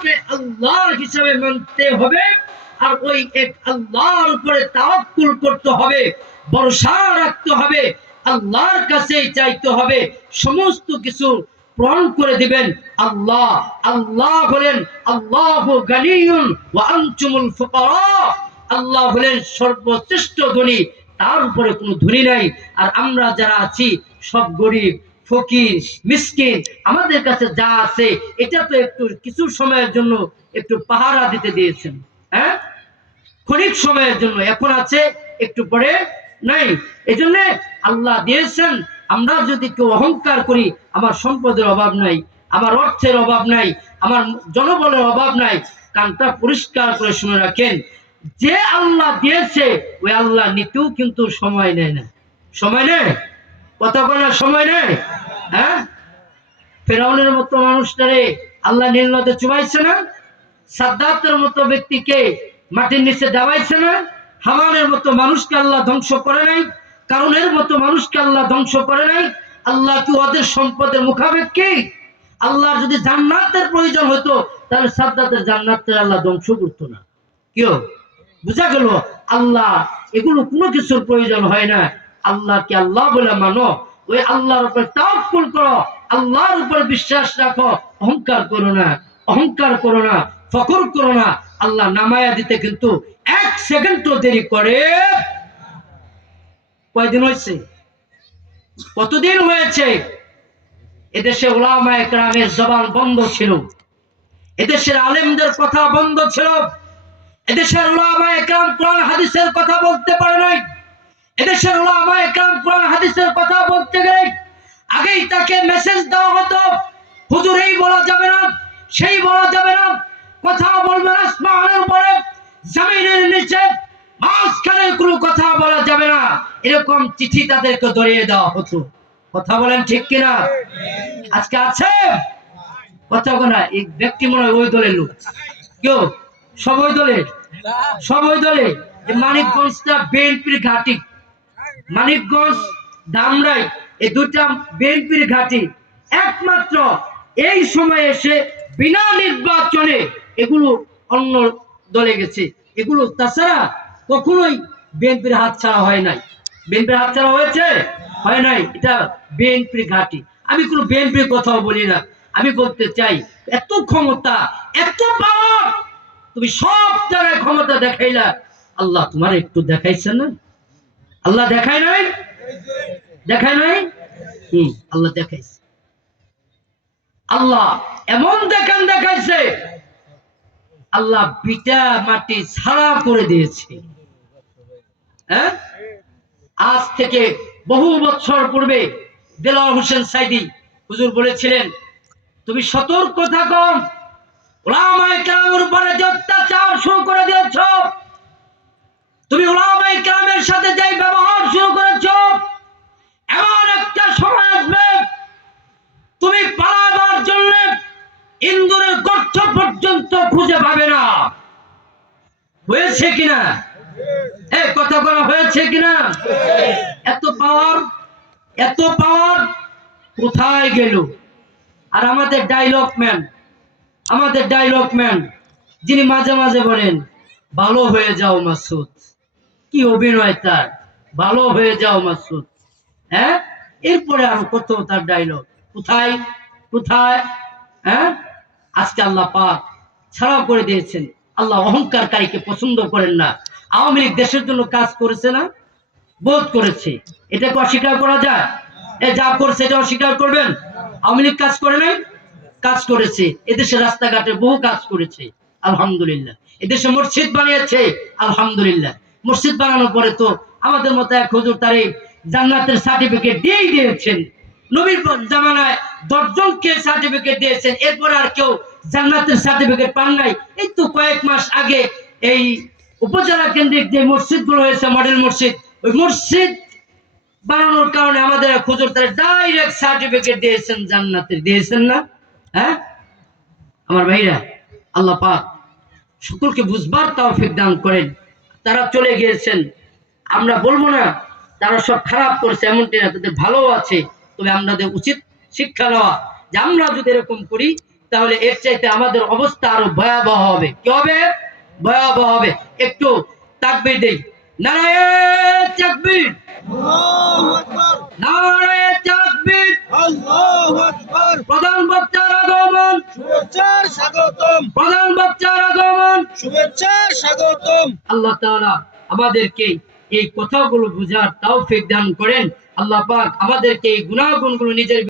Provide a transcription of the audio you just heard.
আল্লাহকে আল্লাহ হিসেবে মানতে হবে, আর ওই এক আল্লাহর উপরে তাওয়াক্কুল করতে হবে, ভরসা রাখতে হবে, আল্লাহর কাছে চাইতে হবে। সমস্ত কিছু পূরণ করে দিবেন আল্লাহ। আল্লাহ বলেন আল্লাহু গানিয়ুন ওয়া আনতুমুল ফুকারা, আল্লাহ হলেন সর্বশ্রেষ্ঠ ধনী, তার উপরে কোনো ধনী নাই। আর আমরা যারা আছি সব গরিব, ফকির, মিসকিন। আমাদের কাছে যা আছে এটা তো একটু কিছু সময়ের জন্য একটু পাহারা দিতে দিয়েছেন, হ্যাঁ, ক্ষণিক সময়ের জন্য, এখন আছে একটু পরে নাই। এজন্য আল্লাহ দিয়েছেন। আমরা যদি কেউ অহংকার করি, আমার সম্পদের অভাব নাই, আমার অর্থের অভাব নাই, আমার জনবলের অভাব নাই, কানটা পরিষ্কার করে শুনে রাখেন, যে আল্লাহ দিয়েছে ওই আল্লাহ নিতেও কিন্তু সময় নেয় না। সময় নেয়? কথা বলে সময় নেয়? হ্যাঁ, ফেরাউনের মতো মানুষটারে আল্লাহ নীল নদে চুবাইছে না? সাদ্দাতের মতো ব্যক্তিকে মাটির নিচে দাবাইছে না? হামানের মতো মানুষকে আল্লাহ ধ্বংস করে নাই? কারণের মতো মানুষকে আল্লাহ ধ্বংস করে নাই? আল্লাহ কি ওদের সম্পদের মুখাপেক্ষী? আল্লাহ যদি জান্নাতের প্রয়োজন হতো তাহলে সাদ্দাতের জান্নাতের আল্লাহ ধ্বংস করতো না। কেউ বুঝা গেল? আল্লাহ এগুলো কোনো কিছুর প্রয়োজন হয় না। আল্লাহকে আল্লাহ বলে মানো, ওই আল্লাহর উপর তাওয়াক্কুল করো, আল্লাহর উপর বিশ্বাস রাখো, অহংকার করো না, অহংকার করো না, ফখর করো না। আল্লাহ নামায়া দিতে কিন্তু এক সেকেন্ডও দেরি করে। কয়দিন হয়েছে? কতদিন হয়েছে? এদেশে উলামায়ে কেরামের জবান বন্ধ ছিল, এদেশের আলেমদের কথা বন্ধ ছিল, এদেশের উলামায়ে কেরাম কোরআন হাদিসের কথা বলতে পারে নাই। এদেশের উলামায়ে কেরাম কোরআন হাদিসের কথা বলতে গেলে আগেই তাকে মেসেজ দেওয়া হতো, হুজুর এই বলা যাবে না, সেই বলা যাবে না, কথা বলবেন আসমানের উপরে, জমিনের নিচে, মাঝখানে কোনো কথা বলা যাবে না, এরকম চিঠি তাদেরকে ধরিয়ে দেওয়া হতো। কথা বলেন ঠিক কিনা? আজকে আছে কথা বলা? এই ব্যক্তি মনে হয় ওই দলের লোক। কেউ সব ওই দলের, সব ওই দলে। মানিকগঞ্জটা বিএনপির ঘাঁটি, মানিকগঞ্জ, ধামরাই, এই দুটা বিএনপির ঘাঁটি। একমাত্র এই সময় এসে বিনা নির্বাচনে এগুলো অন্য দলে গেছে। এগুলো তাছাড়া কখনোই বিএনপির হাত ছাড়া হয় নাই। বিএনপির হাত ছাড়া হয়েছে? হয় নাই। এটা বিএনপির ঘাঁটি। আমি কোনো বিএনপির কথাও বলি না। আমি বলতে চাই, এত ক্ষমতা, এত পাওয়ার, তুমি সব জায়গায় ক্ষমতা দেখাইলা, আল্লাহ তোমার একটু দেখাইছে না? আল্লাহ দেখায় নাই? দেখায় নাই? আল্লাহ দেখাইছে। আল্লাহ এমন দেখাইছে, আল্লাহ পিটা মাটি ছাড়া করে দিয়েছে। হ্যাঁ, আজ থেকে বহু বছর পূর্বে দেলোয়ার হোসেন সাইদি হুজুর বলেছিলেন, তুমি সতর্ক থাকো, উলামায়ে কেরামের উপরে যে অত্যাচার শুরু করে দিয়েছ, তুমি উলামায়ে কেরামের সাথে যে ব্যবহার শুরু করেছ, এমন একটা সময় আসবে তুমি পালাবার জন্য ইন্দুরের গর্ত পর্যন্ত খুঁজে পাবে না। হয়েছে কিনা? এই কথা বলা হয়েছে কিনা? এত পাওয়ার, এত পাওয়ার কোথায় গেল? আর আমাদের ডায়লগ ম্যান, আমাদের ডায়লগ ম্যান যিনি মাঝে মাঝে বলেন ভালো হয়ে যাও মাসুদ, কি অভিনয় তার, ভালো হয়ে যাও মাসুদ। হ্যাঁ, এরপরে আর কত তার ডায়লগ, কোথায় কোথায়? হ্যাঁ, আজকে আল্লাহ পাক ছাড়াও করে দিয়েছেন। আল্লাহ অহংকারকারীকে পছন্দ করেন না। আওয়ামী লীগ দেশের জন্য কাজ করেছে না? বোধ করেছে। এটাকে অস্বীকার করা যায়? এ যা করছে এটা অস্বীকার করবেন? আওয়ামী লীগ কাজ করে নাই? কাজ করেছে। এদেশের রাস্তাঘাটে বহু কাজ করেছে, আলহামদুলিল্লাহ। এদেশে মসজিদ বানিয়েছে, আলহামদুলিল্লাহ। মসজিদ বানানোর পরে তো আমাদের মতো এক হুজুর তারে জান্নাতের সার্টিফিকেট দিয়েই দিয়েছেন। নবীর জামানায় 10 জনকে সার্টিফিকেট দিয়েছেন, এরপর আর কেউ জান্নাতের সার্টিফিকেট পান নাই। এই তো কয়েক মাস আগে এই উপজেলা কেন্দ্রিক যে মসজিদগুলো হয়েছে, মডেল মসজিদ, ওই মসজিদ বানানোর কারণে আমাদের হুজুর তারা ডাইরেক্ট সার্টিফিকেট দিয়েছেন জান্নাতের, দিয়েছেন না? হ্যাঁ, আমার ভাইরা, আল্লাহ পাক সকলকে বুঝবার তৌফিক দান করেন। তারা চলে গিয়েছেন, আমরা বলবো না তারা সব খারাপ করেছে, এমনটি না, তাদের ভালো আছে। তবে আমাদের উচিত শিক্ষা নেওয়া যে আমরা যদি এরকম করি তাহলে এর চাইতে আমাদের অবস্থা আরো ভয়াবহ হবে। কি হবে? ভয়াবহ হবে। একটু তাকবীর দেই। নারায়ে তাকবীর, আল্লাহু আকবার, নারায়ে তাকবীর। আল্লাহু আকবার। প্রধান বক্তার আগমন, শুভেচ্ছার স্বাগতম, প্রধান বক্তার আগমন। শুভেচ্ছার স্বাগতম। আল্লাহ তাআলা আমাদেরকে এই কথাগুলো বুঝার তৌফিক দান করেন। আল্লাহ পাক আমাদেরকে এই গুনাহগুলো নিজের